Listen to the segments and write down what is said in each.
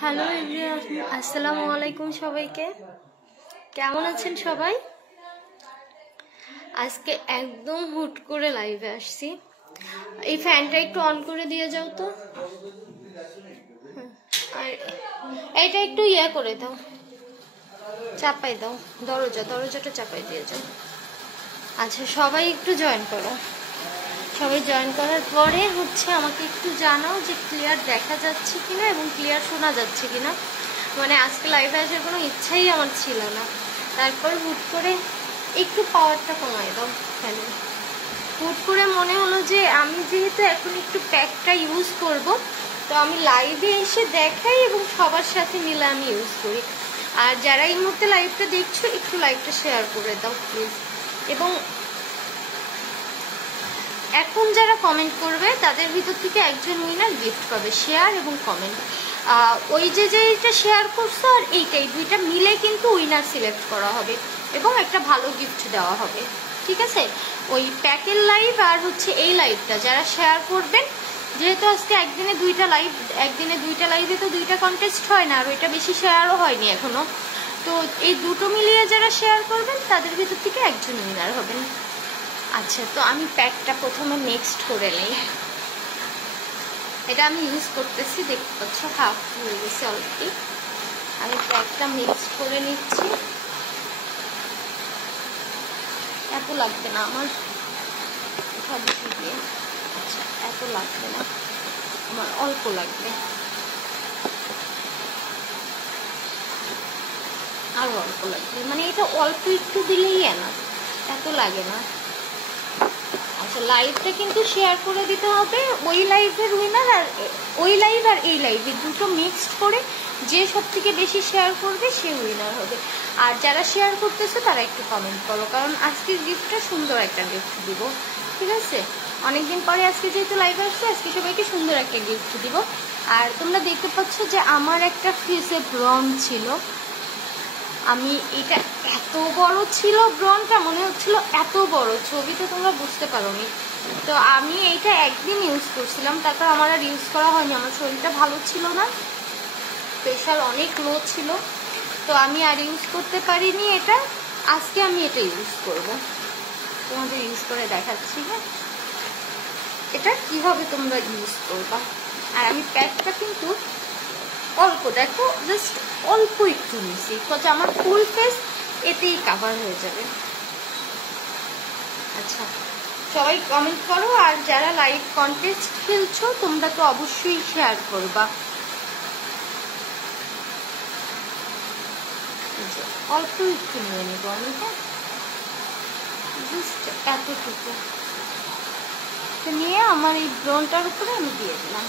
Hello everyone, আসসালামু আলাইকুম সবাইকে। কেমন আছেন সবাই? আজকে একদম হুট করে লাইভে আসছি। এই ফ্যানটা একটু অন করে দিয়ে যাও তো, আর এইটা একটু করে দাও, চাপাই দাও, দরজাটা চাপাই দিয়ে যাও। আচ্ছা, সবাই একটু জয়েন করো। সবাই জয়েন করার পরে আমাকে একটু জানাও যে ক্লিয়ার দেখা যাচ্ছে কিনা এবং ক্লিয়ার শোনা যাচ্ছে কিনা। মানে আজকে লাইভে আসার কোনো ইচ্ছাই আমার ছিল না, তারপর হুট করে একটু পাওয়ারটা কমাই দাও ফ্যানের। হুট করে মনে হলো যে আমি যেহেতু এখন একটু প্যাকটা ইউজ করব, তো আমি লাইভে এসে দেখাই এবং সবার সাথে মিলে আমি ইউজ করি। আর যারা এই মুহূর্তে লাইভটা দেখছো, একটু লাইভটা শেয়ার করে দাও প্লিজ। এবং এখন যারা কমেন্ট করবে তাদের ভিতর থেকে একজন উইনার গিফট পাবে, শেয়ার এবং কমেন্ট। ওই যে যেটা শেয়ার করছো আর এইটাই দুইটা মিলে কিন্তু উইনার সিলেক্ট করা হবে এবং একটা ভালো গিফট দেওয়া হবে, ঠিক আছে? ওই প্যাকের লাইভ আর এই লাইভটা যারা শেয়ার করবেন, যেহেতু আজকে একদিনে দুইটা লাইভে তো দুইটা কন্টেস্ট হয় না, আর ওইটা বেশি শেয়ারও হয়নি এখনো। তো এই দুটো মিলিয়ে যারা শেয়ার করবেন তাদের ভিতর থেকে একজন উইনার হবেন। আচ্ছা, তো আমি প্যাকটা প্রথমে মিক্সড করে নিই। এটা আমি ইউজ করতেছি, দেখতে পাচ্ছ হাফ হয়ে গেছে অলরেডি। আমি প্যাকটা মিক্সড করে নিচ্ছি। এত লাগবে না আমার, দিয়ে আচ্ছা এত লাগবে না আমার, অল্প লাগবে, আরো অল্প লাগবে। মানে এটা অল্প একটু দিলেই না, এত লাগে না। আচ্ছা, লাইভটা কিন্তু শেয়ার করে দিতে হবে। ওই লাইভের উইনার আর ওই লাইভ আর এই লাইভে দুটো মিক্সড করে যে সব থেকে বেশি শেয়ার করবে সে উইনার হবে। আর যারা শেয়ার করতেছে তারা একটু কমেন্ট করো, কারণ আজকের গিফটটা সুন্দর একটা গিফট দিব, ঠিক আছে? অনেকদিন পরে আজকে যেহেতু লাইভ আসছে, আজকে সবাইকে সুন্দর একটা গিফট দিব। আর তোমরা দেখতে পাচ্ছ যে আমার একটা ফেসে ব্রন ছিল, আমি এটা এত বড় ছিল, ব্রনটা মনে হচ্ছিল এত বড়, ছবিতে তোমরা বুঝতে পারোনি। তো আমি এইটা একদিন ইউজ করছিলাম, তারপর আমার আর ইউজ করা হয়নি। আমার শরীরটা ভালো ছিল না, প্রেশার অনেক লো ছিল, তো আমি আর ইউজ করতে পারিনি এটা। আজকে আমি এটা ইউজ করব, তোমাদের ইউজ করে দেখাচ্ছি না এটা কিভাবে তোমরা ইউজ করবা। আর আমি প্যাকটা কিন্তু অল্প, দেখো জাস্ট অল্প একটু নিছি, যে আমার ফুল ফেস এতেই কাভার হয়ে যাবে। আচ্ছা, সবাই কমেন্ট করো। আর যারা লাইভ কন্টেস্ট খেলছো তোমরা তো অবশ্যই শেয়ার করবা। অল্প একটু নিয়ে নিব আমি, জাস্ট এতটুকু নিয়ে আমার এই ব্রনটার উপরে আমি দিয়ে দিলাম,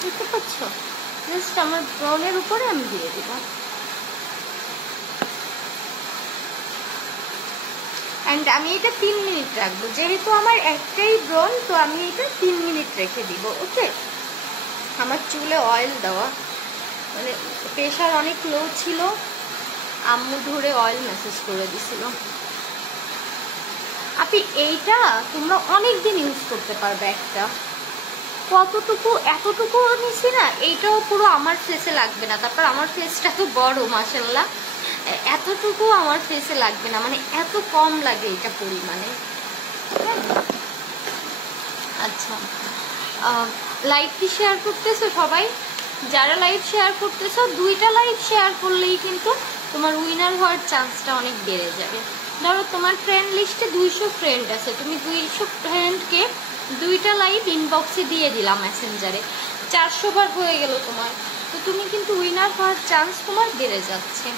বুঝতে পারছো? জাস্ট আমার ব্রনের উপরে আমি দিয়ে দিব। অ্যান্ড আমি এটা 3 মিনিট রাখবো, যেহেতু আমার একটাই ব্রন, তো আমি এটা 3 মিনিট রেখে দিব। ওকে, আমার চুলে অয়েল দেওয়া, মানে প্রেশার অনেক লো ছিল, আম্মু ধরে অয়েল ম্যাসেজ করে দিছিল। আপনি এইটা তোমরা অনেক দিন ইউজ করতে পারবে। একটা কতটুকু এতটুকু নিছি না, এইটাও পুরো আমার ফেসে লাগবে না। তারপর আমার ফেসটা তো বড় মাশাআল্লাহ, এতটুকু আমার ফেসে লাগবে না, মানে এত কম লাগে এটা পরিমাণে। আচ্ছা, লাইভটি শেয়ার করতেছো সবাই? যারা লাইভ শেয়ার করতেছো, দুইটা লাইভ শেয়ার করলেই কিন্তু তোমার উইনার হওয়ার চান্সটা অনেক বেড়ে যাবে। ধরো তোমার ফ্রেন্ড লিস্টে 200 ফ্রেন্ড আছে, তুমি 200 ফ্রেন্ডকে দুইটা লাইভ ইনবক্সে দিয়ে দিলাম মেসেঞ্জারে, 400 বার হয়ে গেল তোমার, তো তুমি কিন্তু উইনার হওয়ার চান্স তোমার বেড়ে যাচ্ছে।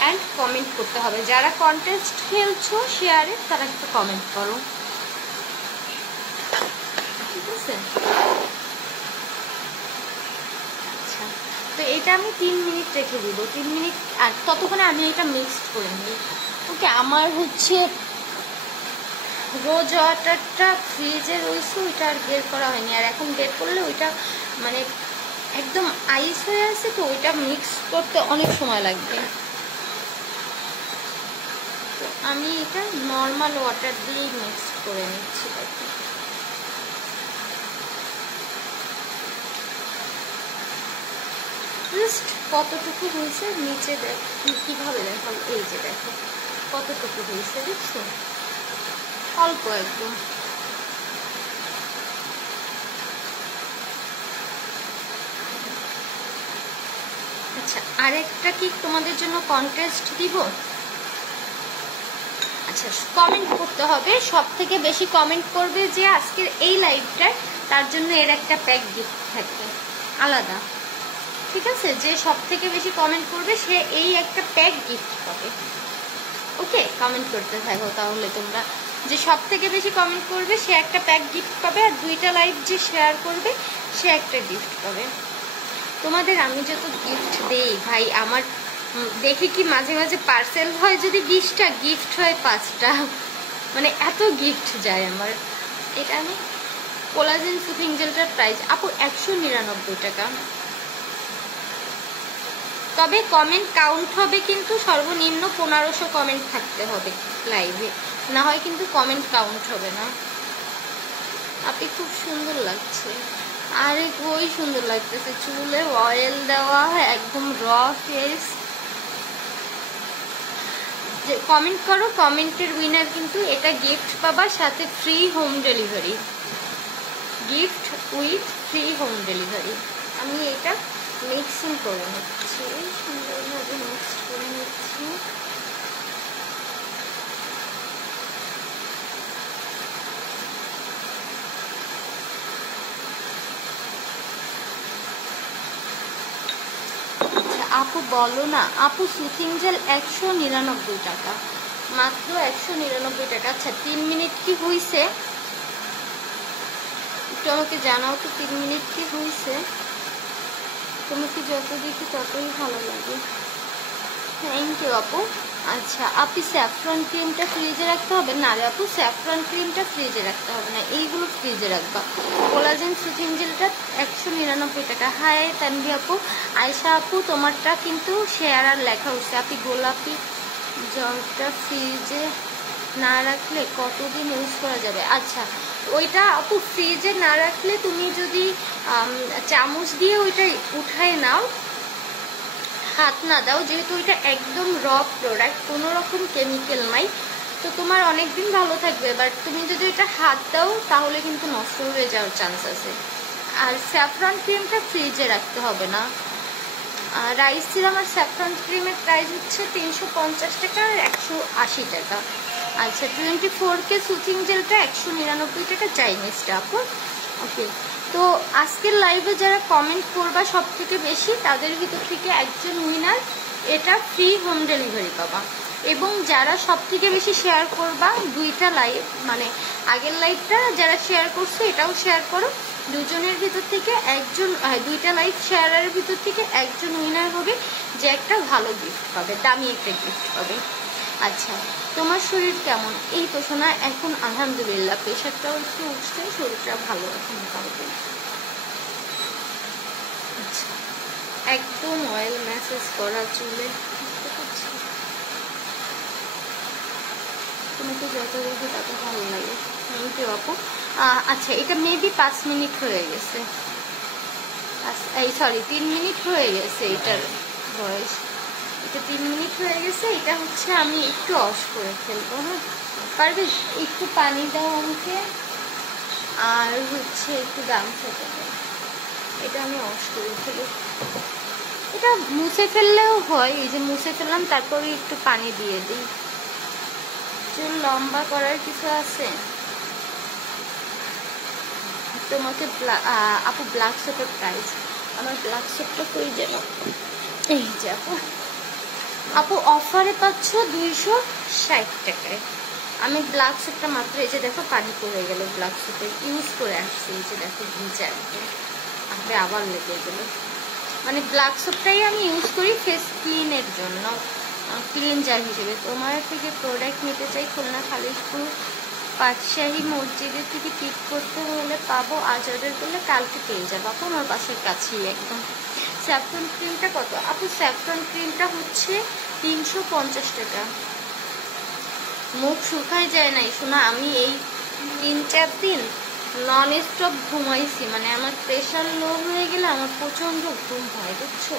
অ্যান্ড কমেন্ট করতে হবে, যারা কন্টেস্ট খেলছো শেয়ারে তারা একটু কমেন্ট করো, ঠিক আছে? আচ্ছা, তো এটা আমি 3 মিনিট রেখে দিব, 3 মিনিট। আর ততক্ষণে আমি এটা মিক্সড করে নিই। ওকে, আমার রোজ ওয়াটারটা ফ্রিজে রয়েছে, ওইটা আর বের করা হয়নি। আর এখন বের করলে ওইটা মানে একদম আইস হয়ে আছে, তো ওইটা মিক্স করতে অনেক সময় লাগবে। তো আমি এটা নর্মাল ওয়াটার দিয়েই মিক্স করে নিচ্ছি। জাস্ট কতটুকু হয়েছে নিচে দেখ কিভাবে দেখো, এই যে দেখো কতটুকু হয়েছে, দেখছো অল্প একদম। আচ্ছা আরেকটা কি তোমাদের জন্য কন্টেস্ট দিব? আচ্ছা কমেন্ট করতে হবে, সব থেকে বেশি কমেন্ট করবে যে আজকের এই লাইভটা, তার জন্য এর একটা প্যাক গিফট থাকবে আলাদা, ঠিক আছে? যে সব থেকে বেশি কমেন্ট করবে সে এই একটা প্যাক গিফট পাবে। ওকে, কমেন্ট করতে থাকো তাহলে তোমরা, যে সব থেকে বেশি কমেন্ট করবে সে একটা প্যাক গিফট পাবে, আর 2টা লাইভ যে শেয়ার করবে সে একটা গিফট পাবে। তোমাদের আমি যত গিফট দেই ভাই, আমার দেখি কি মাঝে মাঝে পার্সেল হয় যদি 20টা, গিফট হয় 5টা, মানে এত গিফট যায় আমার। এটা আমি কোলাজেন সুথিং জেলটার প্রাইস আপু 199 টাকা। তবে কমেন্ট কাউন্ট হবে কিন্তু সর্বনিম্ন 1500 কমেন্ট থাকতে হবে লাইভে, না হয় কিন্তু কমেন্ট কাউন্ট হবে না। আপনি খুব সুন্দর লাগছে, আরে খুবই সুন্দর লাগতেছে, চুলে অয়েল দেওয়া, একদম র ফেস। যে কমেন্ট করো, কমেন্টের উইনার কিন্তু এটা গিফট পাবা, সাথে free home delivery, gift with free home delivery. আমি এটা মিক্সিং করে নিচ্ছি, সুন্দরভাবে মিক্স করে নিচ্ছি। আচ্ছা আপু বলো না, আপু সুথিং জেল 199 টাকা, মাত্র 199 টাকা। আচ্ছা 3 মিনিট কি হয়েছে একটু আমাকে জানাও তো, 3 মিনিট কি হয়েছে? তোমাকে যত দেখি ততই ভালো লাগে, থ্যাংক ইউ আপু। আচ্ছা আপনি স্যাফরন ক্রিমটা ফ্রিজে রাখতে হবে না? রে আপু স্যাফরন ক্রিমটা ফ্রিজে রাখতে হবে না, এইগুলো ফ্রিজে রাখবা। কোলাজেন সুথিং জেলটা 199 টাকা। হাই তানভি আপু, আয়শা আপু তোমারটা কিন্তু শেয়ার আর লেখা হচ্ছে। আপনি গোলাপি জলটা ফ্রিজে না রাখলে কতদিন ইউজ করা যাবে? আচ্ছা ওইটা আপু ফ্রিজে না রাখলে তুমি যদি চামচ দিয়ে ওইটা উঠায় নাও, হাত না দাও, যেহেতু ওইটা একদম র প্রোডাক্ট, কোনো রকম কেমিক্যাল নাই, তো তোমার অনেকদিন ভালো থাকবে। বাট তুমি যদি এটা হাত দাও তাহলে কিন্তু নষ্ট হয়ে যাওয়ার চান্স আছে। আর স্যাফরন ক্রিমটা ফ্রিজে রাখতে হবে না। রাইস সিরাম আর স্যাফরন ক্রিমের প্রাইস হচ্ছে 350 টাকা আর 180 টাকা। আচ্ছা 24K সুথিং জেলটা 199 টাকা, চাইনিজটা আপু। ওকে, তো আজকের লাইভে যারা কমেন্ট করবা সব থেকে বেশি, তাদের ভিতর থেকে একজন উইনার এটা ফ্রি হোম ডেলিভারি পাবা। এবং যারা সব থেকে বেশি শেয়ার করবা, 2টা লাইভ মানে আগের লাইভটা যারা শেয়ার করছে এটাও শেয়ার করো, দুজনের ভিতর থেকে একজন, 2টা লাইভ শেয়ারের ভিতর থেকে একজন উইনার হবে, যে একটা ভালো গিফট পাবে, দামি একটা গিফট পাবে। আচ্ছা তোমার শরীর কেমন? এই তো শোনা এখন আলহামদুলিল্লাহ, প্রেশারটাও একটু উঠছে, শরীরটা ভালো এখন মোটামুটি। আচ্ছা একদম অয়েল ম্যাসেজ করা চুলে, বুঝতে পারছি তোমাকে যত দেখে তত ভালো লাগে। থ্যাংক ইউ আপু। আচ্ছা এটা মেবি 5 মিনিট হয়ে গেছে, এই সরি 3 মিনিট হয়ে গেছে এটার বয়স, এটা 3 মিনিট হয়ে গেছে। এটা হচ্ছে আমি একটু অফ করে ফেলবো, হ্যাঁ পারবে? একটু পানি দাও আমাকে, আর হচ্ছে একটু গামছা দেবো, এটা আমি অফ করে ফেলি। এটা মুছে ফেললেও হয়, এই যে মুছে ফেললাম, তারপরে একটু পানি দিয়ে দিই। চুল লম্বা করার কিছু আছে? তোমাকে আপু ব্ল্যাক সোপের প্রাইস, আমার ব্ল্যাক সোপটা কই যেন, এই যে আপু, আপু অফারে পাচ্ছ 260 টাকায়। আমি ব্ল্যাক সোপটা মাত্র, এই যে দেখো পানি পড়ে গেল, ব্ল্যাক সোপে ইউজ করে আসছি, এই যে দেখো ভিজা, আপনি আবার লেগে গেল। মানে ব্ল্যাক সোপটাই আমি ইউজ করি ফেস ক্লিনের জন্য, ক্লিনজার হিসেবে। তোমার থেকে প্রোডাক্ট নিতে চাই, খুলনা খালিশপুর পাটশাহী মসজিদের থেকে পিক করতে হলে পাবো, আজ অর্ডার করলে কালকে পেয়ে যাবো আপু, আমার বাসার কাছেই একদম। স্যাফরন ক্রিমটা কত আপু? স্যাফরন ক্রিমটা হচ্ছে 350 টাকা। মুখ শুকায় যায় নাই শোনা, আমি এই 3-4 দিন নন স্টপ ঘুমাইছি, মানে আমার প্রেশার লো হয়ে গেলে আমার প্রচন্ড ঘুম হয়, বুঝছো?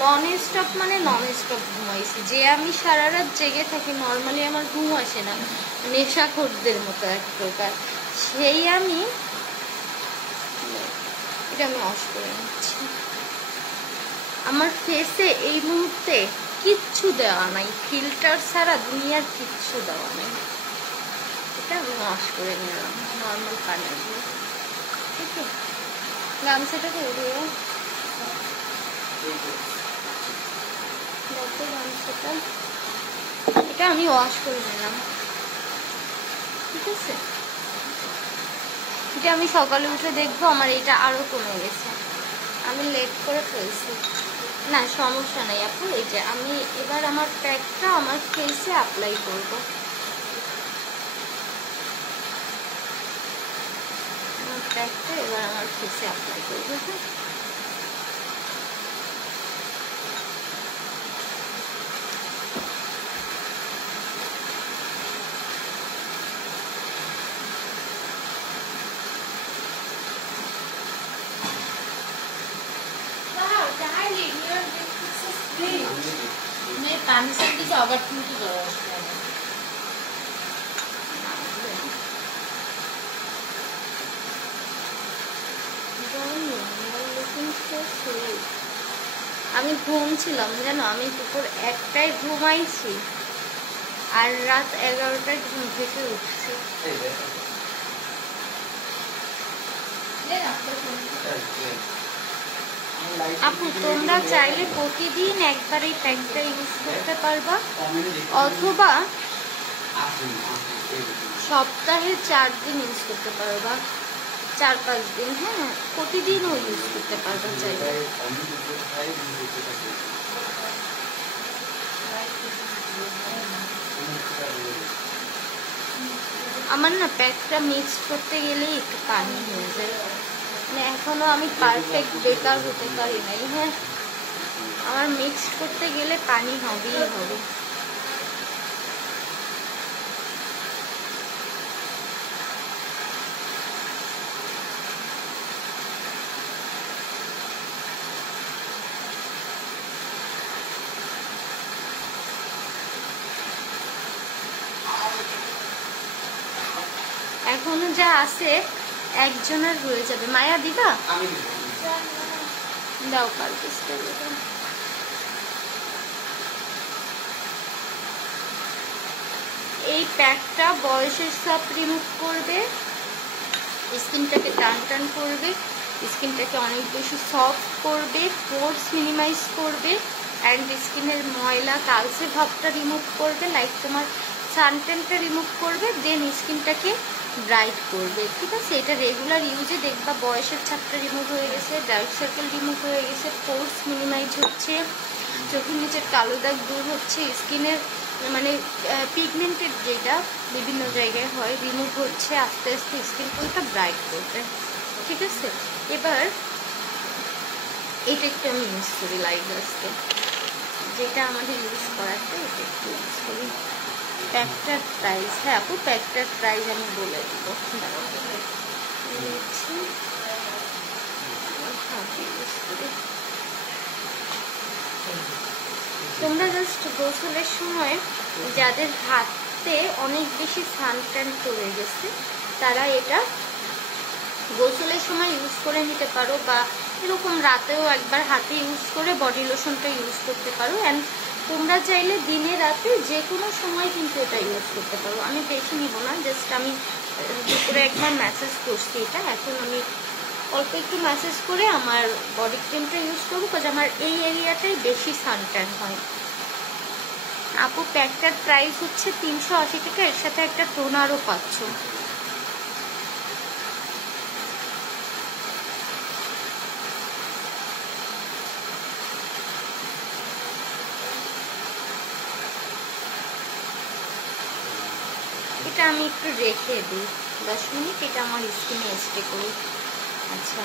নন স্টপ মানে নন স্টপ ঘুমাইছি, যে আমি সারা রাত জেগে থাকি, নর্মালি আমার ঘুম আসে না, নেশাখোরদের মতো এক প্রকার, সেই আমি এটা আমি অফ করে নিচ্ছি। আমার ফেসে এই মুহূর্তে কিচ্ছু দেওয়া নাই, ফিল্টার ছাড়া দুনিয়ার কিচ্ছু দেওয়া নাই। এটা আমি ওয়াশ করে নিলাম নর্মাল পানি দিয়ে, ঠিক আছে? গামছাটা করে দিও, গামছাটা এটা আমি ওয়াশ করে নিলাম, ঠিক আছে? এটা আমি সকালে উঠে দেখবো আমার এটা আরো কমে গেছে, আমি লেট করে ফেলছি। না সমস্যা নাই আপু, এই যে আমি এবার আমার প্যাকটা আমার ফেসে অ্যাপ্লাই করবো। প্যাকটা এবার আমার ফেসে অ্যাপ্লাই করবো, হ্যাঁ? पानी से किसी अगर तुम की जरूरत है আমি ঘুমছিলাম জানো, আমি দুপুর 1টায় ঘুমাইছি আর রাত 11টায় ঘুম থেকে উঠছি। আপু তোমরা চাইলে প্রতিদিন একবার এই প্যাকটা ইউজ করতে পারবা, অথবা সপ্তাহে 4 দিন ইউজ করতে পারবা, 4-5 দিন, হ্যাঁ প্রতিদিনও ইউজ করতে পারবা চাইলে। আমার না প্যাকটা মিক্স করতে গেলেই একটু পানি হয়ে যায়, মানে এখনো আমি পারফেক্ট বেকার হতে পারি নাই, হ্যাঁ আমার মিক্স করতে গেলে পানি হবেই হবে। এখনো যা আছে একজনের হয়ে যাবে। মায়া দিবা? দাও কালকে এই প্যাকটা বয়সের সব রিমুভ করবে, স্কিনটাকে টান টান করবে, স্কিনটাকে অনেক বেশি সফট করবে, পোরস মিনিমাইজ করবে, অ্যান্ড স্কিনের ময়লা কালচে ভাবটা রিমুভ করবে, লাইক তোমার সানটেনটা রিমুভ করবে, দেন স্কিনটাকে ব্রাইট করবে, ঠিক আছে? এটা রেগুলার ইউজে দেখবা বয়সের ছাপটা রিমুভ হয়ে গেছে, ডার্ক সার্কেল রিমুভ হয়ে গেছে, পোরস মিনিমাইজ হচ্ছে, চোখের নিচের কালো দাগ দূর হচ্ছে, স্কিনের মানে পিগমেন্টেড যেটা বিভিন্ন জায়গায় হয় রিমুভ হচ্ছে, আস্তে আস্তে স্কিন টোনটা ব্রাইট করবে, ঠিক আছে? এবার এটা একটু আমি ইউজ করি লাইগাসকে, যেটা আমাদের ইউজ করাতে এটা একটু ইউজ করি। প্যাকটার প্রাইস, হ্যাঁ আপু প্যাকটার প্রাইস আমি বলে দিব, তোমরা জাস্ট গোসলের সময় যাদের হাতে অনেক বেশি সানট্যান পড়ে গেছে তারা এটা গোসলের সময় ইউজ করে নিতে পারো, বা এরকম রাতেও একবার হাতে ইউজ করে বডি লোশনটা ইউজ করতে পারো। অ্যান্ড তোমরা চাইলে দিনে রাতে যে কোনো সময় কিন্তু এটা ইউজ করতে পারো। আমি বেশি নিব না, জাস্ট আমি দুপুরে একবার ম্যাসেজ করছি এটা, এখন আমি অল্প একটু ম্যাসেজ করে আমার বডি ক্রিমটা ইউজ করবো, কারণ আমার এই এরিয়াটাই বেশি সানট্যান হয়। আপু প্যাকটার প্রাইস হচ্ছে 380 টাকা, এর সাথে একটা টোনারও পাচ্ছ। এটা আমি একটু রেখে দিই 10 মিনিট, এটা আমার স্কিনে স্টে করি। আচ্ছা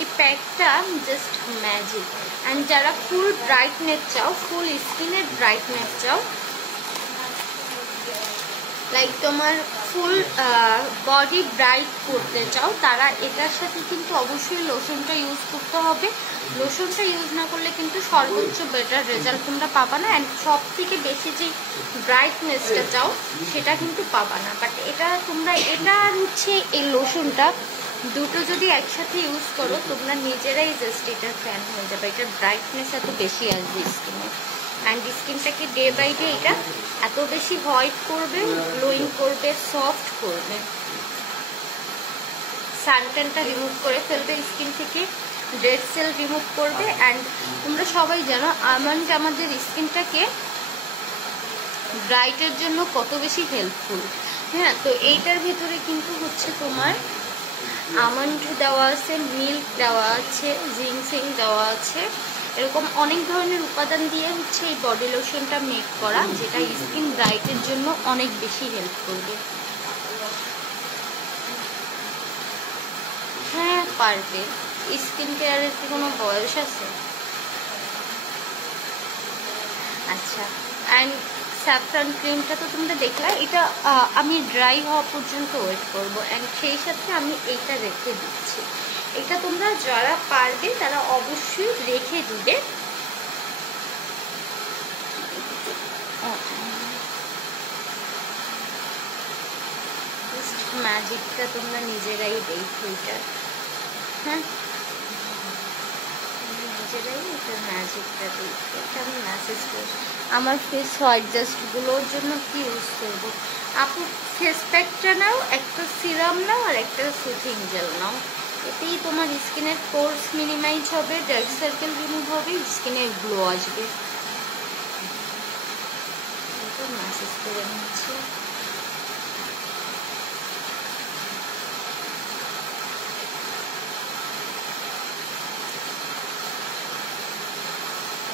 এই প্যাকটা জাস্ট ম্যাজিক। অ্যান্ড যারা ফুল ব্রাইটনেস চাও, ফুল স্কিনের ব্রাইটনেস চাও, লাইক তোমার ফুল বডি ব্রাইট করতে চাও তারা এটার সাথে কিন্তু অবশ্যই লোশনটা ইউজ করতে হবে। লোশনটা ইউজ না করলে কিন্তু সর্বোচ্চ বেটার রেজাল্ট তোমরা পাবা না, অ্যান্ড সব থেকে বেশি যে ব্রাইটনেসটা চাও সেটা কিন্তু পাবা না। বাট এটা তোমরা এটা আর হচ্ছে এই লোশনটা দুটো যদি একসাথে ইউজ করো তোমরা নিজেরাই জাস্ট এটার ফ্যান হয়ে যাবে। এটার ব্রাইটনেস এত বেশি আসবে স্কিনে, অ্যান্ড স্কিনটাকে ডে বাই ডে এটা এত বেশি হোয়াইট করবে, গ্লোয়িং করবে, সফট করবে, সানট্যানটা রিমুভ করে ফেলবে স্কিন থেকে, ডেড সেল রিমুভ করবে। অ্যান্ড তোমরা সবাই জানো আমন্ড আমাদের স্কিনটাকে ব্রাইটের জন্য কত বেশি হেল্পফুল। হ্যাঁ, তো এইটার ভিতরে কিন্তু হচ্ছে তোমার আমন্ড দেওয়া আছে, মিল্ক দেওয়া আছে, জিনসেং দেওয়া আছে, এরকম অনেক ধরনের উপাদান দিয়ে হচ্ছে এই বডি লোশনটা মেক করা, যেটা স্কিন ব্রাইটের জন্য অনেক বেশি হেল্প করবে। হ্যাঁ পারবে, স্কিন কেয়ারের কি কোনো বয়স আছে? আচ্ছা, অ্যান্ড স্যাফরন ক্রিমটা তো তোমরা দেখলা, এটা আমি ড্রাই হওয়া পর্যন্ত ওয়েট করবো, অ্যান্ড সেই সাথে আমি এইটা রেখে দিচ্ছি। এটা তোমরা যারা পারবে তারা অবশ্যই রেখে দিবে। ম্যাজিকটা তোমরা নিজেরাই দেখো এটা। হ্যাঁ, নিজেরাই এটা ম্যাজিকটা দেখো। এটা আমি ম্যাসেজ করি আমার ফেস হোয়াইট জাস্টগুলোর জন্য কি ইউজ করবো। আপু ফেস প্যাকটা নাও, একটা সিরাম নাও, আর একটা সুথিং জেল নাও। এতেই তোমার স্কিনের পোরস মিনিমাইজ হবে, ডার্ক সার্কেল রিমুভ হবে, স্কিনের গ্লো আসবে। এটা ম্যাসেজ করে নিচ্ছি।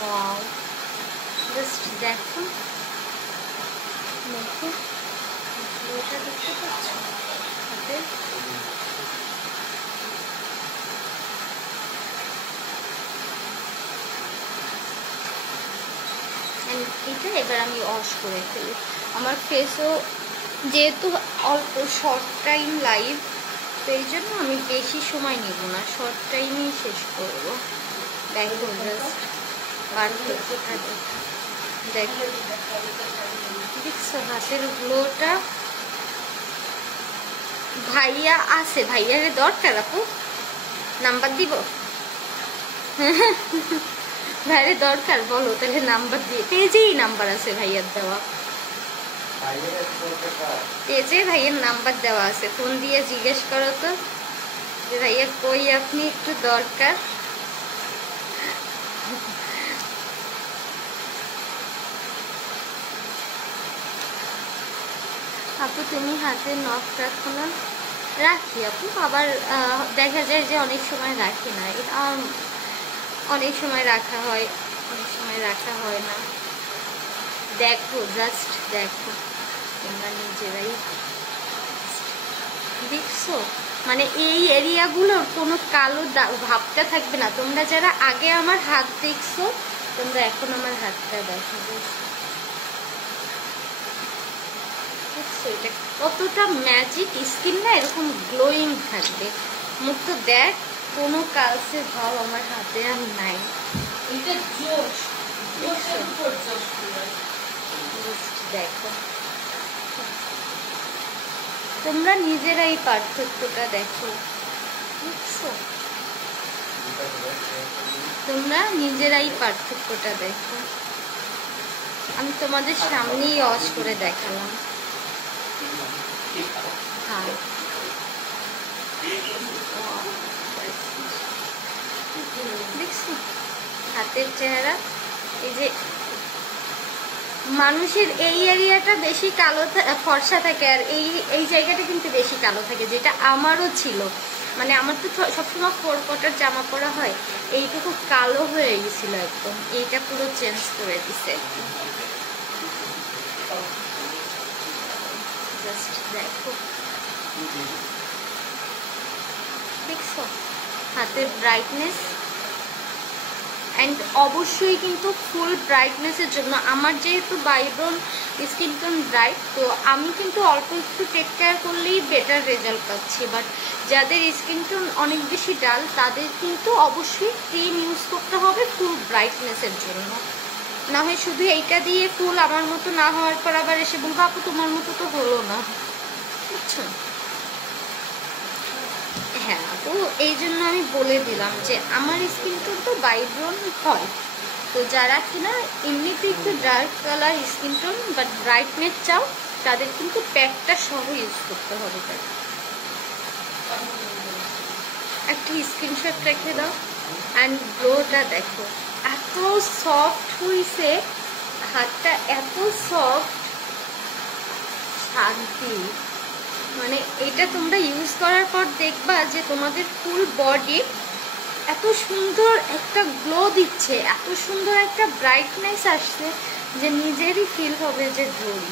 ওয়াও, জাস্ট দেখো দেখো গ্লোটা দেখতে পাচ্ছ হাতে? এটা এবার আমি ওয়াশ করে ফেলি। আমার ফেসও যেহেতু অল্প শর্ট টাইম লাইভ, তো এই জন্য আমি বেশি সময় নিব না, শর্ট টাইমেই শেষ করবো। দেখো জাস্ট পারফেক্ট থাকে, দেখো দেখছো হাতের গ্লোটা। ভাইয়া আছে, ভাইয়ারে দরকার আপু, নাম্বার দিব? ভাইয়ারে দরকার বলো, তাহলে নাম্বার দিয়ে, পেজেই নাম্বার আছে ভাইয়ার দেওয়া, পেজে ভাইয়ের নাম্বার দেওয়া আছে, ফোন দিয়ে জিজ্ঞেস করো তো যে ভাইয়া কই আপনি, একটু দরকার। আপু তুমি হাতে নখ রাখো না? রাখি আপু, আবার দেখা যায় যে অনেক সময় রাখি না, এটা অনেক সময় রাখা হয়, অনেক সময় রাখা হয় না। দেখো জাস্ট দেখো তোমরা নিজেরাই দেখছো, মানে এই এরিয়াগুলোর কোনো কালো ভাবটা থাকবে না। তোমরা যারা আগে আমার হাত দেখছো তোমরা এখন আমার হাতটা দেখো, এটা কতটা ম্যাজিক, স্কিন না এরকম গ্লোয়িং থাকবে। মুখ তো দেখ, কোনো কালসের ভাব আমার হাতে আর নাই। এটা জোশ, জোশের উপর জোশ দেখো, তোমরা নিজেরাই পার্থক্যটা দেখো, বুঝছো? তোমরা নিজেরাই পার্থক্যটা দেখো। আমি তোমাদের সামনেই ওয়াশ করে দেখালাম। হ্যাঁ, দেখছি হাতের চেহারা। এই যে মানুষের এই এরিয়াটা বেশি কালো ফর্সা থাকে, আর এই জায়গাটা কিন্তু বেশি কালো থাকে, যেটা আমারও ছিল। মানে আমার তো সবসময় 4 কোয়ার্টার জামা পরা হয়, এইটুকু কালো হয়ে গেছিল একদম, এইটা পুরো চেঞ্জ করে দিছে। জাস্ট দেখো, দেখছো হাতের ব্রাইটনেস। অ্যান্ড অবশ্যই কিন্তু ফুল ব্রাইটনেসের জন্য আমার যেহেতু বাইব্রন স্কিন টোন ব্রাইট, তো আমি কিন্তু অল্প একটু টেক কেয়ার করলেই বেটার রেজাল্ট পাচ্ছি। বাট যাদের স্কিন টোন অনেক বেশি ডাল তাদের কিন্তু অবশ্যই ক্রিম ইউজ করতে হবে ফুল ব্রাইটনেসের জন্য। না হয় শুধু এইটা দিয়ে ফুল আমার মতো না হওয়ার পর আবার এসে বলবো আপু তোমার মতো তো হলো না, বুঝছো? হ্যাঁ, তো এই জন্য আমি বলে দিলাম যে আমার স্কিন টোন তো বাইব্রন হয়, তো যারা কিনা এমনিতে একটু dark colour skin tone but brightness চাও তাদের কিন্তু প্যাকটা সহ ইউজ করতে হবে। তাই একটা স্ক্রিনশট রেখে দাও। অ্যান্ড গ্লোটা দেখো, এত সফট হয়েছে হাতটা, এত সফট, শান্তি। মানে এটা তোমরা ইউজ করার পর দেখবা যে তোমাদের ফুল বডি এত সুন্দর একটা গ্লো দিচ্ছে, এত সুন্দর একটা ব্রাইটনেস আসছে যে নিজেরই ফিল হবে যে গ্লোই।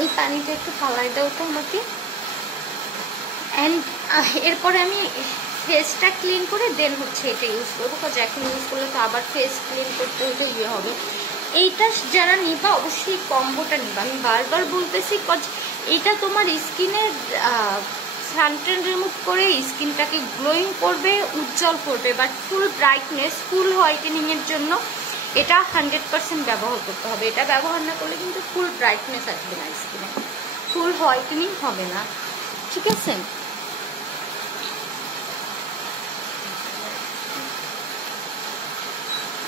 এই পানিটা একটু ফালাই দাও তো আমাকে। অ্যান্ড এরপরে আমি ফেসটা ক্লিন করে দেন হচ্ছে এটা ইউজ করবো, কারণ এখন ইউজ করলে তো আবার ফেস ক্লিন করতে হতে ইয়ে হবে। এইটা যারা নিবা অবশ্যই কম্বোটা নিবা, আমি বারবার বলতেছি, এটা তোমার স্কিনের সানটেন রিমুভ করে স্কিনটাকে গ্লোয়িং করবে, উজ্জ্বল করবে, but full brightness full whitening এর জন্য এটা 100% ব্যবহার করতে হবে। এটা ব্যবহার না করলে কিন্তু ফুল ব্রাইটনেস আসবে না স্কিনে, ফুল হোয়াইটেনিং হবে না, ঠিক আছে?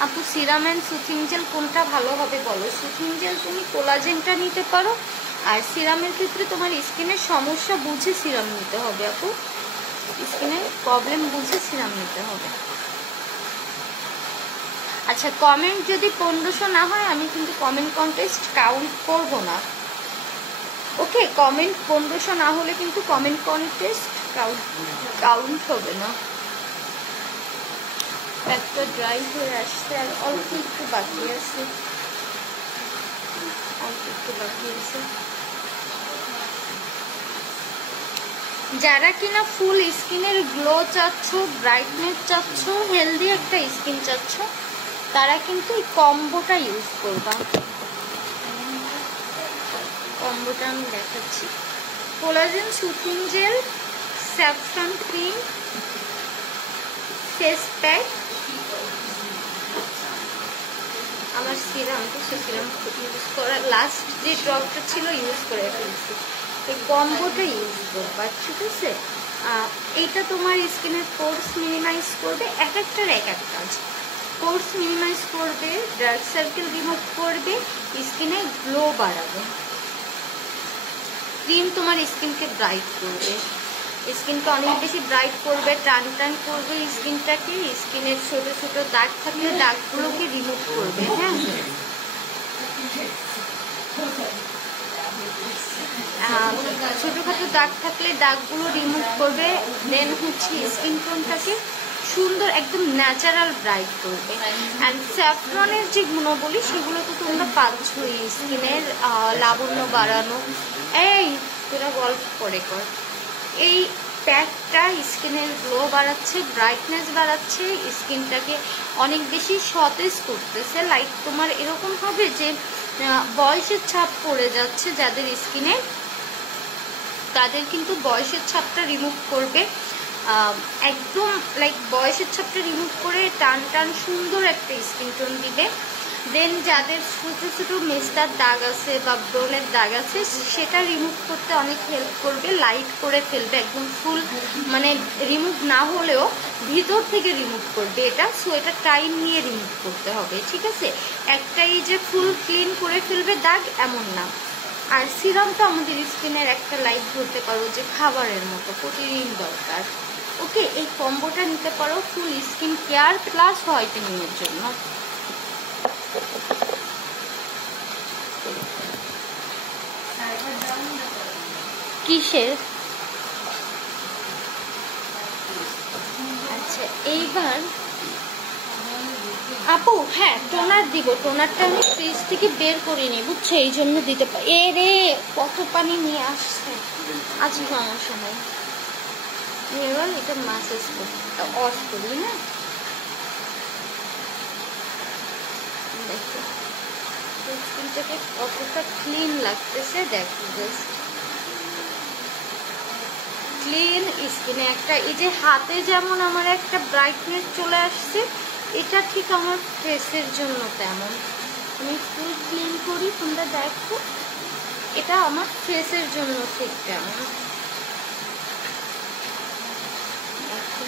আপু সিরাম অ্যান্ড সুথিং জেল কোনটা ভালো হবে বলো? সুথিং জেল তুমি কোলাজেনটা নিতে পারো, আর সিরামের ক্ষেত্রে তোমার স্কিনের সমস্যা বুঝে সিরাম নিতে হবে আপু, স্কিনের প্রবলেম বুঝে সিরাম নিতে হবে। আচ্ছা, কমেন্ট যদি 1500 না হয় আমি কিন্তু কমেন্ট কন্টেস্ট কাউন্ট করব না, ওকে? কমেন্ট 1500 না হলে কিন্তু কমেন্ট কন্টেস্ট কাউন্ট হবে না। একটা ড্রাই হয়ে আসছে আর অল্প একটু বাকি আছে, যারা কিনা ফুল স্কিনের গ্লো চাচ্ছ, ব্রাইটনেস চাচ্ছ, হেলদি একটা স্কিন চাচ্ছ, তারা কিন্তু এই কম্বোটা ইউজ করবা। কম্বোটা আমি দেখাচ্ছি, collagen soothing jail, saffron cream, face pack, আমার সিরাম, তো সে সিরাম ইউজ করার লাস্ট যে ড্রপটা ছিল ইউজ করে ফেলছি। এই কম্বোটা ইউজ করবা, ঠিক আছে? এইটা তোমার স্কিনের পোরস মিনিমাইজ করবে, এক একটার এক এক কাজ। পোরস মিনিমাইজ করবে, ডার্ক সার্কেল রিমুভ করবে, স্কিনে গ্লো বাড়াবে। ক্রিম তোমার স্কিনকে ব্রাইট করবে, স্কিনকে অনেক বেশি ব্রাইট করবে, টান টান করবে স্কিনটাকে, স্কিনের ছোট ছোট দাগ থাকলে দাগগুলোকে রিমুভ করবে। হ্যাঁ, ছোটখাটো দাগ থাকলে দাগগুলো রিমুভ করবে, দেন হচ্ছে স্কিন টোনটাকে সুন্দর একদম ন্যাচারাল ব্রাইট করবে। অ্যান্ড স্যাফরনের যে গুণাবলী সেগুলো তো তোমরা পাচ্ছই, স্কিনের লাবণ্য বাড়ানো। এই তোরা গল্প করে কর, এই প্যাকটা স্কিনের গ্লো বাড়াচ্ছে, ব্রাইটনেস বাড়াচ্ছে, স্কিনটাকে অনেক বেশি সতেজ করতেছে। লাইক তোমার এরকম হবে যে বয়সের ছাপ পড়ে যাচ্ছে যাদের স্কিনে, তাদের কিন্তু বয়সের ছাপটা রিমুভ করবে, একদম লাইক বয়সের ছাপটা রিমুভ করে টান টান সুন্দর একটা স্কিন টোন দিবে। দেন যাদের ছোট ছোট মেস্তার দাগ আছে বা ব্রণের দাগ আছে সেটা রিমুভ করতে অনেক হেল্প করবে, লাইট করে ফেলবে, একদম ফুল মানে রিমুভ না হলেও ভিতর থেকে রিমুভ করবে এটা। সো এটা টাইম নিয়ে রিমুভ করতে হবে, ঠিক আছে? একটাই যে ফুল ক্লিন করে ফেলবে দাগ এমন না। আর সিরামটা আমাদের স্কিনের একটা লাইফ ধরতে পারো যে খাবারের মতো, প্রতিদিন দরকার, ওকে? এই কম্বোটা নিতে পারো ফুল স্কিন কেয়ার প্লাস হোয়াইটেনিং এর জন্য। কিসের? আচ্ছা, এইবার আপু হ্যাঁ টোনার দিব, টোনারটা আমি ফ্রিজ থেকে বের করে নিই, বুঝছো? এই জন্য দিতে পারি। এ রে কত পানি নিয়ে আসছে, আজ সমস্যা নেই। এবার এটা ম্যাসাজ করি, অফ করি। হ্যাঁ দেখো স্কিনটাকে কতটা ক্লিন লাগতেছে, দেখো জাস্ট ক্লিন স্কিনে একটা, এই যে হাতে যেমন আমার একটা ব্রাইটনেস চলে আসছে, এটা ঠিক আমার ফেসের জন্য তেমন। আমি ফুল ক্লিন করি, তোমরা দেখো এটা আমার ফেসের জন্য ঠিক তেমন। দেখো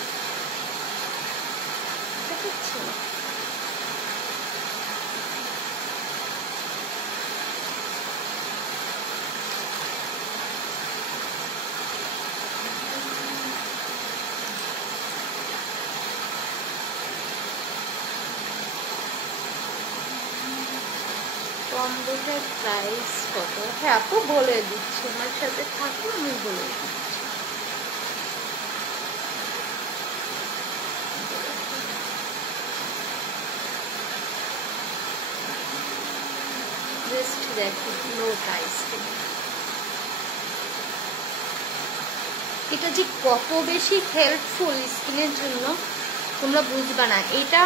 কম্বোটার প্রাইস কত? হ্যাঁ আপু বলে দিচ্ছি, আমার সাথে থাকো আমি বলে দিচ্ছি। জাস্ট দেখো নো প্রাইস, এটা যে কত বেশি হেল্পফুল স্কিনের জন্য তোমরা বুঝবা না। এটা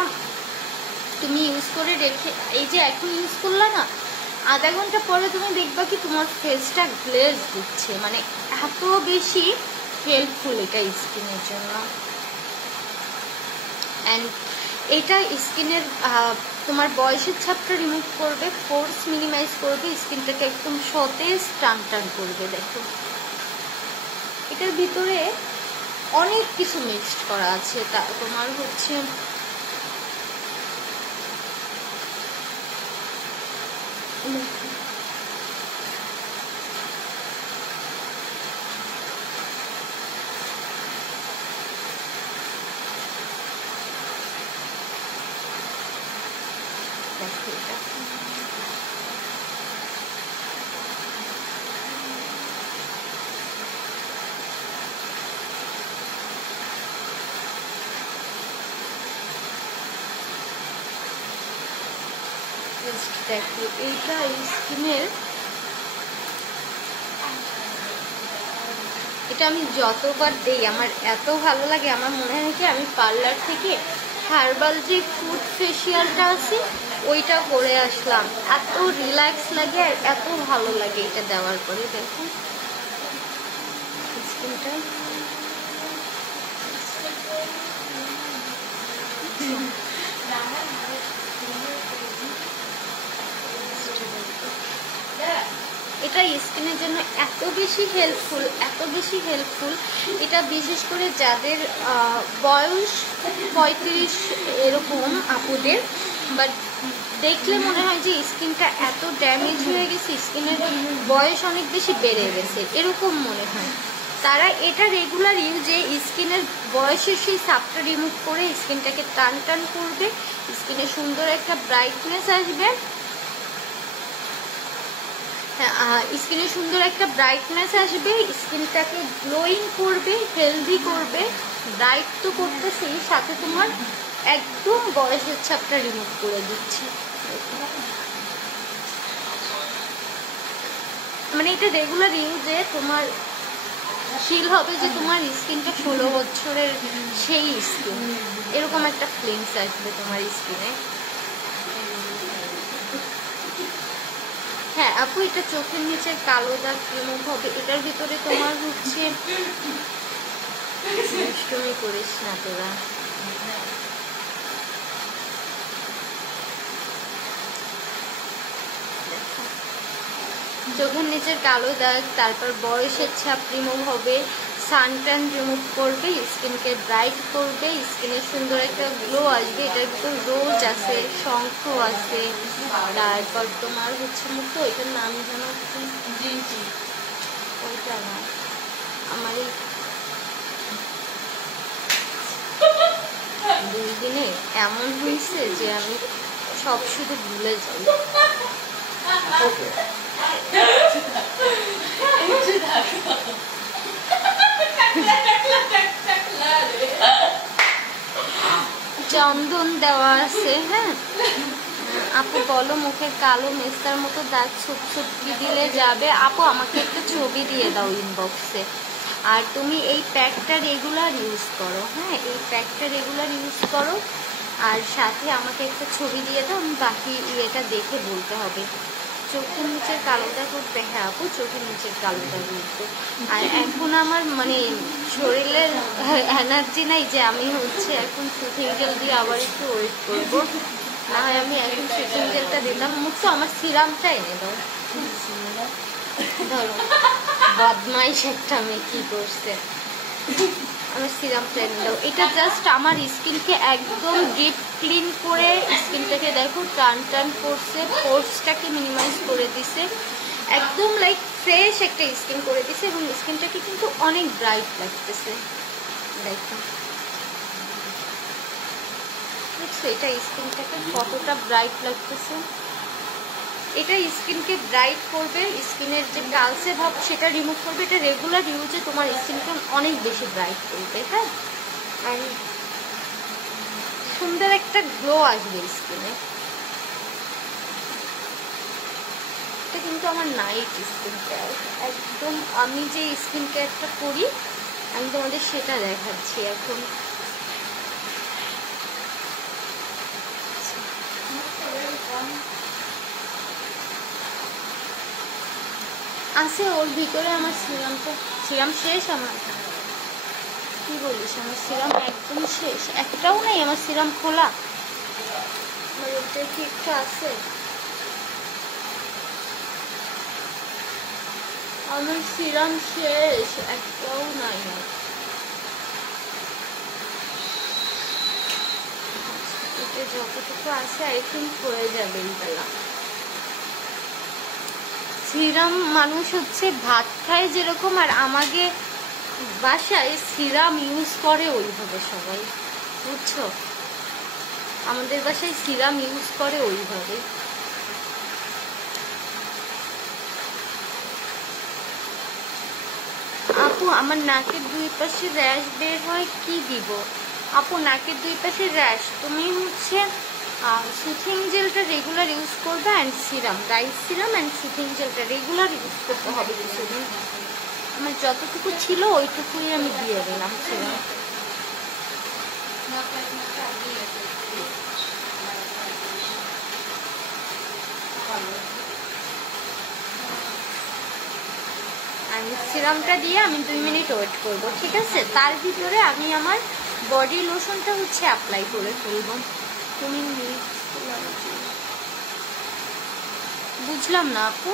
তুমি ইউজ করে রেখে, এই যে এখন ইউজ করলা না, আধা ঘন্টা পরে তুমি দেখবা কি তোমার ফেসটা গ্লেজ দিচ্ছে, মানে এত বেশি হেল্পফুল এটা স্কিনের জন্য। অ্যান্ড এটা স্কিনের তোমার বয়সের ছাপটা রিমুভ করবে, পোরস মিনিমাইজ করবে, স্কিনটাকে একদম সতেজ টান টান করবে। দেখো এটার ভিতরে অনেক কিছু মিক্সড করা আছে, তা তোমার হচ্ছে দেখো এইটা স্কিনের, এটা আমি যতবার দেই আমার এত ভালো লাগে, আমার মনে হয় কি আমি পার্লার থেকে হার্বাল যে ফুড ফেসিয়ালটা আছে ওইটা করে আসলাম, এত রিল্যাক্স লাগে আর এত ভালো লাগে এটা দেওয়ার পরে। দেখো স্কিনটা এটা স্কিনের জন্য এত বেশি হেল্পফুল, এত বেশি হেল্পফুল। এটা বিশেষ করে যাদের বয়স 35 এরকম আপুদের, বাট দেখলে মনে হয় যে স্কিনটা এত ড্যামেজ হয়ে গেছে, স্কিনের বয়স অনেক বেশি বেড়ে গেছে এরকম মনে হয়, তারা এটা রেগুলার ইউজে স্কিনের বয়সের সেই ছাপটা রিমুভ করে স্কিনটাকে টান টান করবে, স্কিনে সুন্দর একটা ব্রাইটনেস আসবে। স্কিনে সুন্দর একটা ব্রাইটনেস আসবে, স্কিনটাকে গ্লোয়িং করবে, হেলদি করবে, ব্রাইট তো করতেছেই, সাথে তোমার একদম বয়সের ছাপটা রিমুভ করে দিচ্ছে। মানে এটা রেগুলার ইউজে তোমার ফিল হবে যে তোমার স্কিনটা 16 বছরের সেই স্কিন, এরকম একটা ফিলিংস আসবে তোমার স্কিনে। হ্যাঁ আপু এটা চোখের নিচে কালো দাগ রিমুভ হবে, এটার ভিতরে তোমার হচ্ছে দুষ্টুমি করিস না তোরা, চোখের নিচের কালো দাগ, তারপর বয়সের ছাপ রিমুভ হবে, সানট্যান রিমুভ করবে, স্কিনকে ব্রাইট করবে, স্কিনে সুন্দর একটা গ্লো আসবে। এটার ভিতর রোজ আছে, শঙ্খ আছে, তারপর তোমার হচ্ছে মুক্ত, এটার নাম জানো ওইটা না, আমার এই 2 দিনে এমন হয়েছে যে আমি সব শুধু ভুলে যাই। চন্দন দেওয়া আছে। হ্যাঁ আপু বলো মুখে কালো মেস্তার মতো দাগ ছোপ ছোপ কি দিলে যাবে? আপু আমাকে একটা ছবি দিয়ে দাও ইনবক্সে, আর তুমি এই প্যাকটা রেগুলার ইউজ করো, হ্যাঁ এই প্যাকটা রেগুলার ইউজ করো। আর সাথে আমাকে একটা ছবি দিয়ে দাও, আমি বাকি ইয়েটা দেখে বলতে হবে। চোখের নিচের কালোটা করতে, হ্যাঁ আপু চোখের নিচের কালোটা করতে। আর এখন আমার মানে শরীরের এনার্জি নাই যে আমি হচ্ছে এখন সুথিং জেল দিয়ে আবার একটু ওয়েট করবো, না হয় আমি এখন সুথিং জেলটা দিলাম। মুখে আমার সিরামটা এনে দাও, ধরো বদমাইশ একটা মেয়ে কি করছে, আমার সিরামটা এনে দাও। এটা জাস্ট আমার স্কিনকে একদম ডিপ ক্লিন করে স্কিনটাকে দেখো টান টান করছে, পোর্সটাকে মিনিমাইজ করে দিছে, একদম লাইক ফ্রেশ একটা স্কিন করে দিছে এবং স্কিনটাকে কিন্তু অনেক ব্রাইট লাগতেছে। দেখো দেখছো এটা স্কিনটাকে কতটা ব্রাইট লাগতেছে। এটা স্কিনকে ব্রাইট করবে, স্কিনের যে কালচে ভাব সেটা রিমুভ করবে। এটা রেগুলার ইউজে তোমার স্কিনকে অনেক বেশি ব্রাইট করবে, হ্যাঁ আর সুন্দর একটা গ্লো আসবে স্কিনে। এটা কিন্তু আমার নাইট স্কিন কেয়ার, একদম আমি যে স্কিন কেয়ারটা করি আমি তোমাদের সেটা দেখাচ্ছি এখন। আছে ওর ভিতরে আমার সিরামটা, সিরাম শেষ আমার, কি বলিস আমার সিরাম একদম শেষ, একটাও নেই আমার সিরাম খোলা। আমার ওটা কি একটু আছে, আমার সিরাম শেষ, একটাও নাই। এটা যতটুকু আছে আই থিঙ্ক হয়ে যাবে ইনশাআল্লাহ। সিরাম মানুষ হচ্ছে ভাত খায় যেরকম, আর আমাকে বাসায় সিরাম ইউজ করে ওইভাবে সবাই, বুঝছো? আমাদের বাসায় সিরাম ইউজ করে ওইভাবে। আপু আমার নাকের দুই পাশে র্যাশ বের হয়, কি দিব? আপু নাকের দুই পাশে র্যাশ, তুমি হচ্ছে সুথিং জেলটা রেগুলার ইউজ করবে and serum, rice serum and soothing জেলটা রেগুলার ইউজ করতে হবে কিছুদিন। আমার যতটুকু ছিল ওইটুকুই আমি দিয়ে দিলাম সিরাম। আমি সিরামটা দিয়ে আমি 2 মিনিট ওয়েট করব, ঠিক আছে? তার ভিতরে আমি আমার বডি লোশনটা হচ্ছে অ্যাপ্লাই করে ফেলবো। তুমি বুঝলাম না আপু,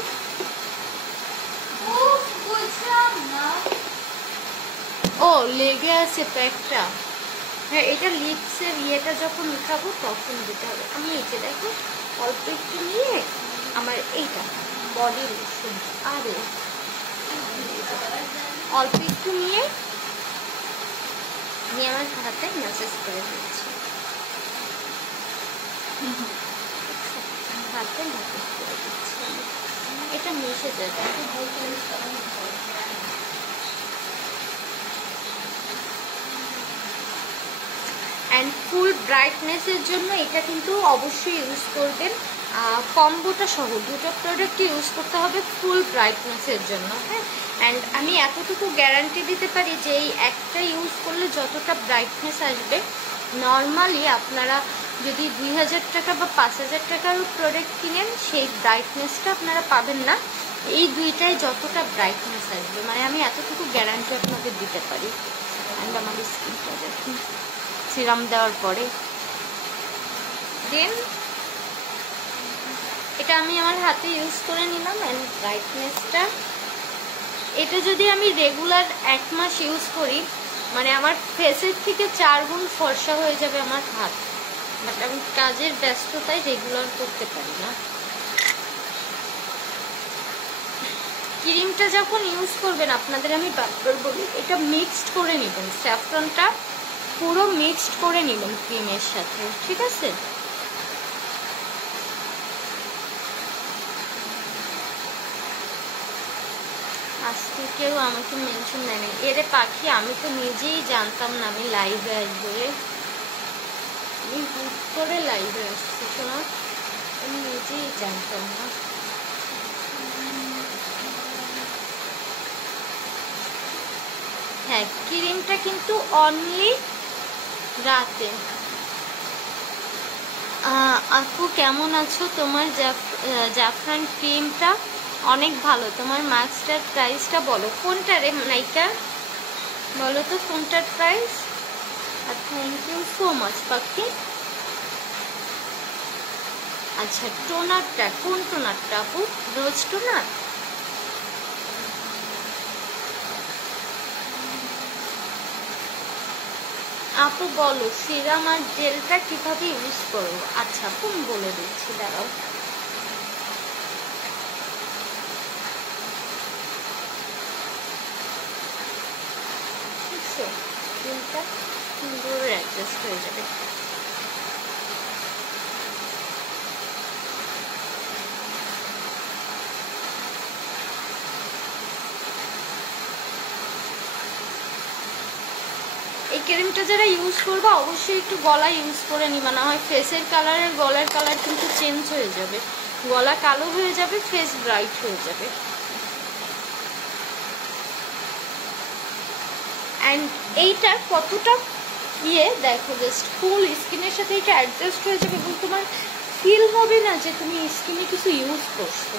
বুঝলাম না। ও লেগে আছে প্যাকটা, হ্যাঁ এটা লিপসের ইয়েটা যখন উঠাবো তখন দিতে হবে। আমি এই যে দেখো অল্প একটু নিয়ে আমার এইটা বডি লোশন, আরে অল্প একটু নিয়ে আমার হাতে ম্যাসেজ করে দিচ্ছি, হাতে ম্যাসেজ করে দিচ্ছি, এটা মিশে যাবে। অ্যান্ড ফুল ব্রাইটনেসের জন্য এটা কিন্তু অবশ্যই ইউজ করবেন, কম্বোটা সহ দুটো প্রোডাক্ট ইউজ করতে হবে ফুল ব্রাইটনেসের জন্য, হ্যাঁ। অ্যান্ড আমি এতটুকু গ্যারান্টি দিতে পারি যে এই একটা ইউজ করলে যতটা ব্রাইটনেস আসবে, নর্মালি আপনারা যদি 2000 টাকা বা 5000 টাকার প্রোডাক্ট কিনেন সেই ব্রাইটনেসটা আপনারা পাবেন না। এই দুইটাই যতটা ব্রাইটনেস আসবে, মানে আমি এতটুকু গ্যারান্টি আপনাদের দিতে পারি। অ্যান্ড আমার স্কিনটা দেখুন সিরাম দেওয়ার পরে, দেন এটা আমি আমার হাতে ইউজ করে নিলাম। অ্যান্ড ব্রাইটনেসটা এটা যদি আমি রেগুলার 1 মাস ইউজ করি, মানে আমার ফেসের থেকে 4 গুণ ফর্সা হয়ে যাবে আমার হাত, বাট আমি কাজের ব্যস্ততায় রেগুলার করতে পারি না। ক্রিমটা যখন ইউজ করবেন আপনাদের আমি বারবার বলি এটা মিক্সড করে নেবেন, স্যাফরনটা পুরো মিক্সড করে নেবেন ক্রিমের সাথে, ঠিক আছে? আজকে কেউ আমাকে মেনশন দেয়নি, এরে পাখি আমি তো নিজেই জানতাম না আমি লাইভে আসবো, আমি হুট করে লাইভে আসছি, শোনো আমি নিজেই জানতাম না। হ্যাঁ ক্রিমটা কিন্তু অনলি রাতে। আপু কেমন আছো? তোমার জাফরান ক্রিমটা অনেক ভালো। তোমার মাস্কটার প্রাইসটা বলো। কোনটা রে নাইকা বলো তো কোনটার প্রাইস? আর থ্যাংক ইউ সো মাচ পাখি। আচ্ছা টোনারটা কোন টোনারটা আপু? Rose toner? আপু বলো সিরাম আর জেলটা কিভাবে ইউজ করবো? আচ্ছা আপু আমি বলে দিচ্ছি, দাঁড়াও। জেলটা সুন্দর অ্যাডজাস্ট হয়ে যাবে। এই ক্রিমটা যারা ইউজ করবে অবশ্যই একটু গলা ইউজ করে নিবা, না হয় ফেসের কালার আর গলার কালার কিন্তু চেঞ্জ হয়ে যাবে। গলা কালো হয়ে যাবে, ফেস ব্রাইট হয়ে যাবে। অ্যান্ড এইটা কতটা দেখো, জাস্ট ফুল স্কিনের সাথে এটা অ্যাডজাস্ট হয়ে যাবে এবং তোমার ফিল হবে না যে তুমি স্কিনে কিছু ইউজ করছো।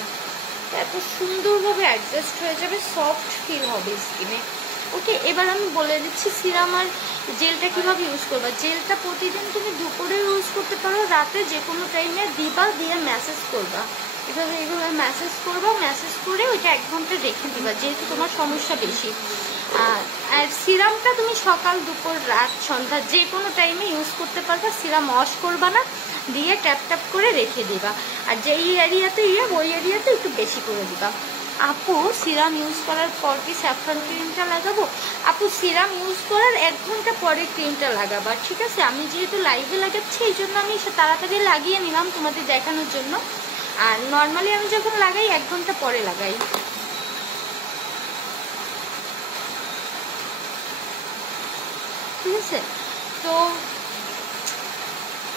এত সুন্দরভাবে অ্যাডজাস্ট হয়ে যাবে, সফট ফিল হবে স্কিনে। ওকে, এবার আমি বলে দিচ্ছি সিরাম আর জেলটা কিভাবে ইউজ করবা। জেলটা প্রতিদিন তুমি দুপুরে ইউজ করতে পারো, রাতে যে কোনো টাইমে দিবা, দিয়ে ম্যাসেজ করবা। এইভাবে ম্যাসেজ করবা, ম্যাসেজ করে ওইটা 1 ঘন্টা রেখে দিবা, যেহেতু তোমার সমস্যা বেশি। আর সিরামটা তুমি সকাল দুপুর রাত সন্ধ্যা যে কোনো টাইমে ইউজ করতে পারবা। সিরাম ওয়াশ করবা না, দিয়ে ট্যাপ ট্যাপ করে রেখে দিবা। আর যেই এরিয়াতে ওই এরিয়াতে একটু বেশি করে দিবা। আপু সিরাম ইউজ করার পর কি স্যাফরন ক্রিমটা লাগাবো? আপু সিরাম ইউজ করার 1 ঘন্টা পরে ক্রিমটা লাগাবা, ঠিক আছে? আমি যেহেতু লাইভে লাগাচ্ছি এই জন্য আমি তাড়াতাড়ি লাগিয়ে নিলাম তোমাদের দেখানোর জন্য। আর নর্মালি আমি যখন লাগাই 1 ঘন্টা পরে লাগাই। ঠিক আছে, তো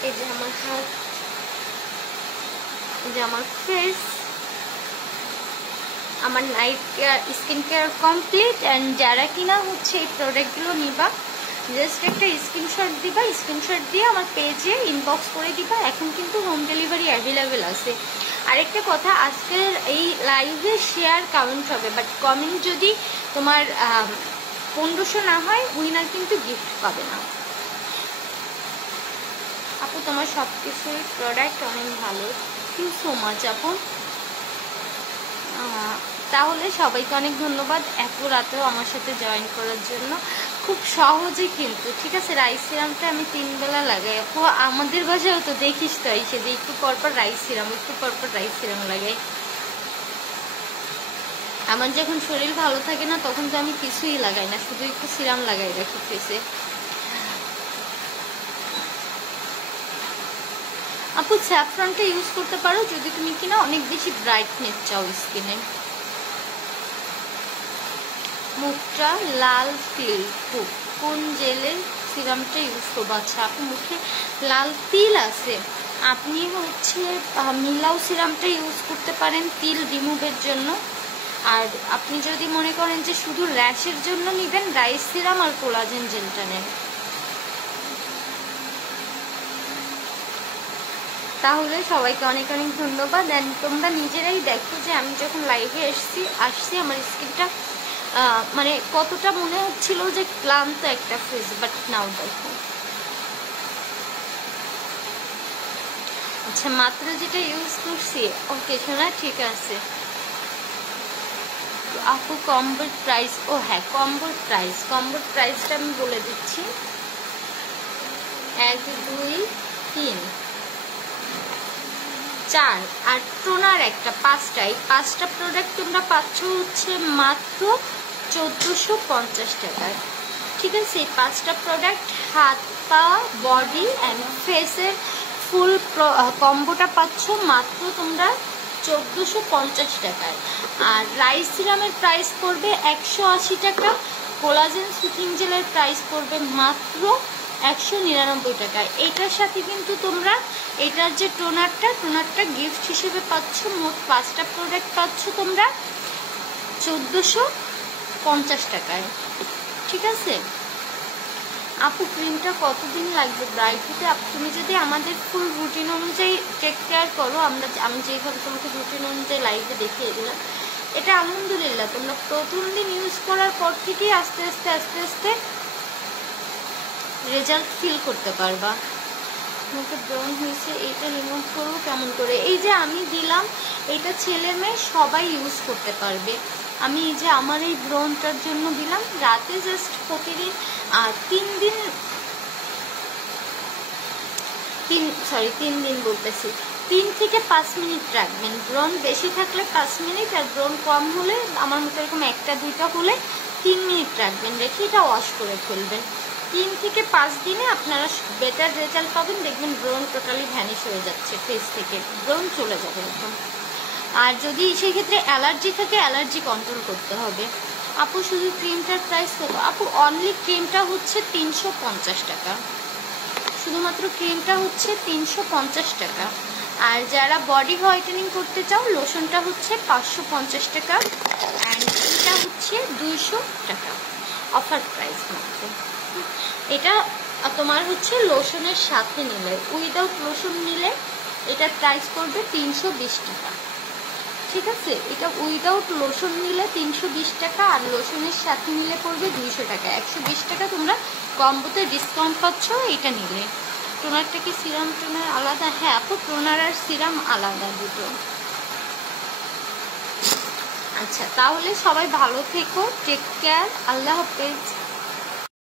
এই যে আমার হাত, এই যে আমার ফেস, আমার night care skin care complete. And যারা কিনা হচ্ছে এই প্রোডাক্টগুলো নিবা, জাস্ট একটা স্ক্রিনশট দিবা, স্ক্রিনশট দিয়ে আমার পেজে ইনবক্স করে দিবা। এখন কিন্তু হোম ডেলিভারি অ্যাভেলেবেল আছে। আরেকটা কথা, আজকের এই লাইভে শেয়ার কাউন্ট হবে, বাট কমেন্ট যদি তোমার 1500 না হয় উইনার কিন্তু গিফট পাবে না। আপু তোমার সব কিছুর প্রোডাক্ট অনেক ভালো, থ্যাংক ইউ সো মাচ আপু। তাহলে সবাইকে অনেক ধন্যবাদ এত রাতেও আমার সাথে জয়েন করার জন্য। খুব সহজে কিন্তু, ঠিক আছে? রাইস সিরামটা আমি 3 বেলা লাগাই আপু। আমাদের বাসায়ও তো দেখিস তো এসে যে একটু পরপর রাইস সিরাম, একটু পরপর রাইস সিরাম লাগাই। আমার যখন শরীর ভালো থাকে না তখন তো আমি কিছুই লাগাই না, শুধু একটু সিরাম লাগাই রাখি ফেসে। আপু স্যাফরনটা ইউজ করতে পারো যদি তুমি কিনা অনেক বেশি ব্রাইটনেস চাও স্কিনে। মুখটা লাল তিল, খুব কোন জেলের সিরামটা ইউজ করবো? আচ্ছা আপু মুখে লাল তিল আছে, আপনি হচ্ছে মিলাও সিরামটা ইউজ করতে পারেন তিল রিমুভের জন্য। আর আপনি যদি মনে করেন যে শুধু র্যাশের জন্য নেবেন, রাইস সিরাম আর কোলাজেন জেলটা নেন। তাহলে সবাইকে অনেক অনেক ধন্যবাদ। অ্যান্ড তোমরা নিজেরাই দেখো যে আমি যখন লাইভে আসছি আমার স্কিনটা মানে কতটা মনে হচ্ছিল যে ক্লান্ত একটা ফেস, বাট নাও দেখো। আচ্ছা মাত্র যেটা ইউজ করছি, ওকে শোনা, ঠিক আছে আপু। কম্বোর প্রাইস, ও হ্যাঁ কম্বোর প্রাইসটা আমি বলে দিচ্ছি। 1 2 3 4 আর টোনার একটা, 5টা। এই 5টা প্রোডাক্ট তোমরা পাচ্ছ হচ্ছে মাত্র 1450 টাকায়, ঠিক আছে? এই 5টা প্রোডাক্ট হাত পা বডি অ্যান্ড ফেসের ফুল কম্বোটা পাচ্ছ মাত্র তোমরা 1450 টাকায়। আর রাইস সিরামের প্রাইস পড়বে 180 টাকা, কোলাজেন সুথিং জেলের প্রাইস পড়বে মাত্র 199 টাকায়। এটার সাথে কিন্তু তোমরা এটার যে টোনারটা গিফট হিসেবে পাচ্ছ। মোট 5টা প্রোডাক্ট পাচ্ছ তোমরা 1450 টাকায়, ঠিক আছে আপু, ক্রিমটা কতদিন লাগবে ব্রাইট হতে? তুমি যদি আমাদের ফুল রুটিন অনুযায়ী টেক কেয়ার করো, আমি যেভাবে তোমাকে রুটিন অনুযায়ী লাইভে দেখিয়ে দিলাম, এটা আলহামদুলিল্লাহ তোমরা প্রথম দিন ইউজ করার পর থেকেই আস্তে আস্তে আস্তে আস্তে রেজাল্ট ফিল করতে পারবা। মুখে ব্রন হয়েছে, এইটা রিমুভ করবো কেমন করে? এই যে আমি দিলাম, এটা ছেলে মেয়ে সবাই ইউজ করতে পারবে। আমি এই যে আমার এই ব্রনটার জন্য দিলাম, রাতে জাস্ট প্রতিদিন 3 দিন বলতেছি, 3 থেকে 5 মিনিট রাখবেন। ব্রন বেশি থাকলে 5 মিনিট, আর ব্রন কম হলে আমার মতো এরকম 1-2টা হলে 3 মিনিট রাখবেন, রেখে এটা ওয়াশ করে ফেলবেন। 3 থেকে 5 দিনে আপনারা বেটার রেজাল্ট পাবেন, দেখবেন ব্রন টোটালি ভ্যানিশ হয়ে যাচ্ছে, ফেস থেকে ব্রন চলে যাবে একদম। আর যদি সেই ক্ষেত্রে অ্যালার্জি থাকে, অ্যালার্জি কন্ট্রোল করতে হবে। আপু শুধু ক্রিমটার প্রাইস কত? আপু অনলি ক্রিমটা হচ্ছে 350 টাকা, শুধুমাত্র ক্রিমটা হচ্ছে 350 টাকা। আর যারা বডি হোয়াইটেনিং করতে চাও, লোশনটা হচ্ছে 550 টাকা, অ্যান্ড এটা হচ্ছে 200 টাকা, অফার প্রাইস মাত্র। এটা তোমার হচ্ছে লোশনের সাথে নিলে, উইদাউট লোশন নিলে এটার প্রাইস পড়বে 320 টাকা, ঠিক আছে? এটা উইদাউট লোশন নিলে 320 টাকা, আর লোশনের সাথে নিলে পড়বে 200 টাকা। 120 টাকা তোমরা কম্বোতে ডিসকাউন্ট পাচ্ছ এটা নিলে। টোনারটা কি সিরাম টোনার আলাদা? হ্যাঁ আপু, টোনার আর সিরাম আলাদা দুটো। আচ্ছা, তাহলে সবাই ভালো থেকো, টেক কেয়ার, আল্লাহ হাফেজ।